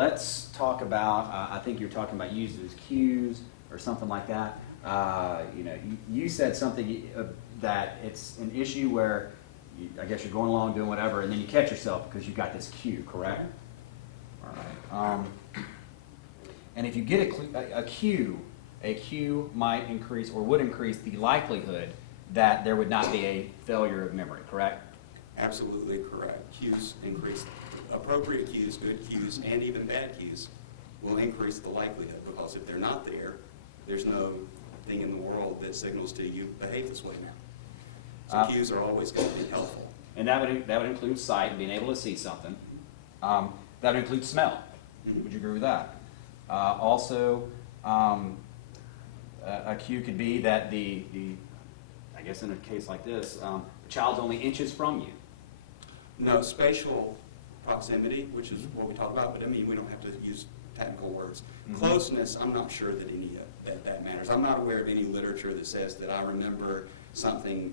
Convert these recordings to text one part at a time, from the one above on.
Let's talk about, I think you're talking about using as cues or something like that. You said something that it's an issue where I guess you're going along doing whatever and then you catch yourself because you've got this cue, correct? All right. And if you get a cue might increase or would increase the likelihood that there would not be a failure of memory, correct? Absolutely correct. Cues increase, appropriate cues, good cues, and even bad cues will increase the likelihood, because if they're not there, there's no thing in the world that signals to you behave this way now. So cues are always going to be helpful. And that would include sight, being able to see something. That would include smell. Mm-hmm. Would you agree with that? Also, a cue could be that I guess in a case like this, the child's only inches from you. No, spatial proximity, which is what we talk about, but I mean, we don't have to use technical words. Mm-hmm. Closeness, I'm not sure that any of that matters. I'm not aware of any literature that says that I remember something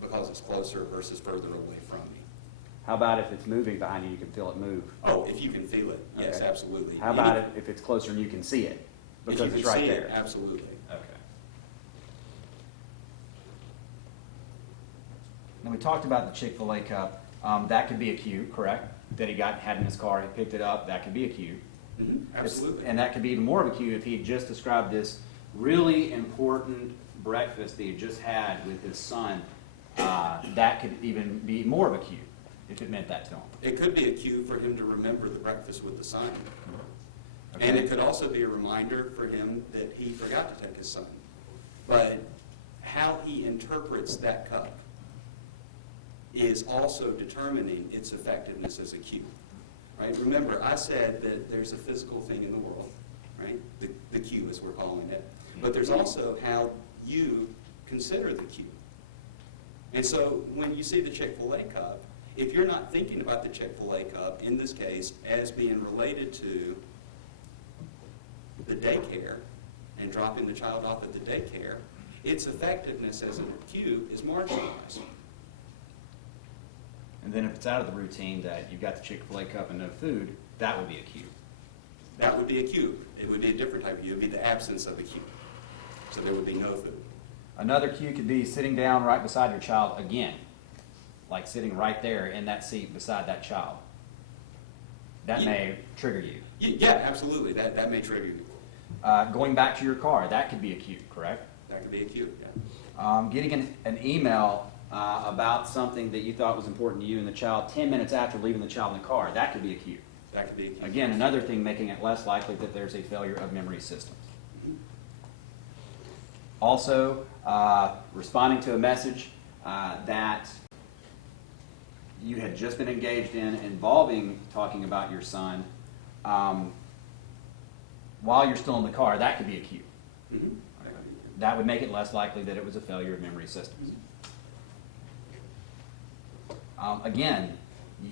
because it's closer versus further away from me. How about if it's moving behind you, you can feel it move? Oh, if you can feel it, yes, okay. Absolutely. How about if it's closer and you can see it? Because it's right there. Absolutely. Okay. Now we talked about the Chick-fil-A cup. That could be a cue, correct? That he had in his car, he picked it up. That could be a cue. Mm-hmm. Absolutely. And that could be even more of a cue if he had just described this really important breakfast that he just had with his son. That could even be more of a cue if it meant that to him. It could be a cue for him to remember the breakfast with the son. Okay. And it could also be a reminder for him that he forgot to take his son. But how he interprets that cup is also determining its effectiveness as a cue. Right? Remember, I said that there's a physical thing in the world, right? The cue, as we're calling it. But there's also how you consider the cue. And so when you see the Chick-fil-A cup, if you're not thinking about the Chick-fil-A cup, in this case, as being related to the daycare and dropping the child off at the daycare, its effectiveness as a cue is marginalized. And then if it's out of the routine that you've got the Chick-fil-A cup and no food, that would be a cue. That would be a cue. It would be a different type of cue. It would be the absence of a cue. So there would be no food. Another cue could be sitting down right beside your child again, like sitting right there in that seat beside that child. That may trigger you. Yeah, absolutely. That may trigger you. Going back to your car, that could be a cue, correct? That could be a cue, yeah. Getting an email about something that you thought was important to you and the child 10 minutes after leaving the child in the car, that could be a cue. That could be a cue. Again, another thing making it less likely that there's a failure of memory systems. Mm-hmm. Also, responding to a message that you had just been engaged in involving talking about your son while you're still in the car, that could be a cue. Mm-hmm. That would make it less likely that it was a failure of memory systems. Again,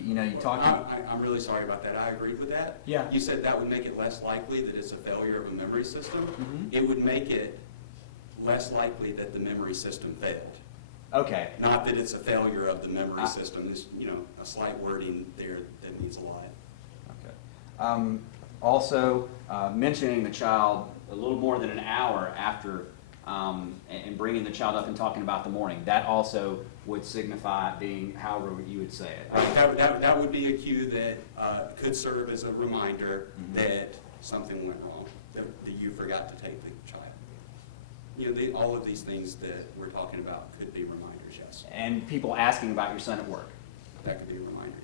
you talk. I'm really sorry about that. I agreed with that. Yeah. You said that would make it less likely that it's a failure of a memory system. Mm-hmm. It would make it less likely that the memory system failed. Okay. Not that it's a failure of the memory system. There's, a slight wording there that means a lot. Okay. Also, mentioning the child a little more than an hour after and bringing the child up and talking about the morning, that also would signify being however you would say it. That would be a cue that could serve as a reminder mm-hmm. that something went wrong, that you forgot to take the child. All of these things that we're talking about could be reminders, yes. And people asking about your son at work. That could be a reminder,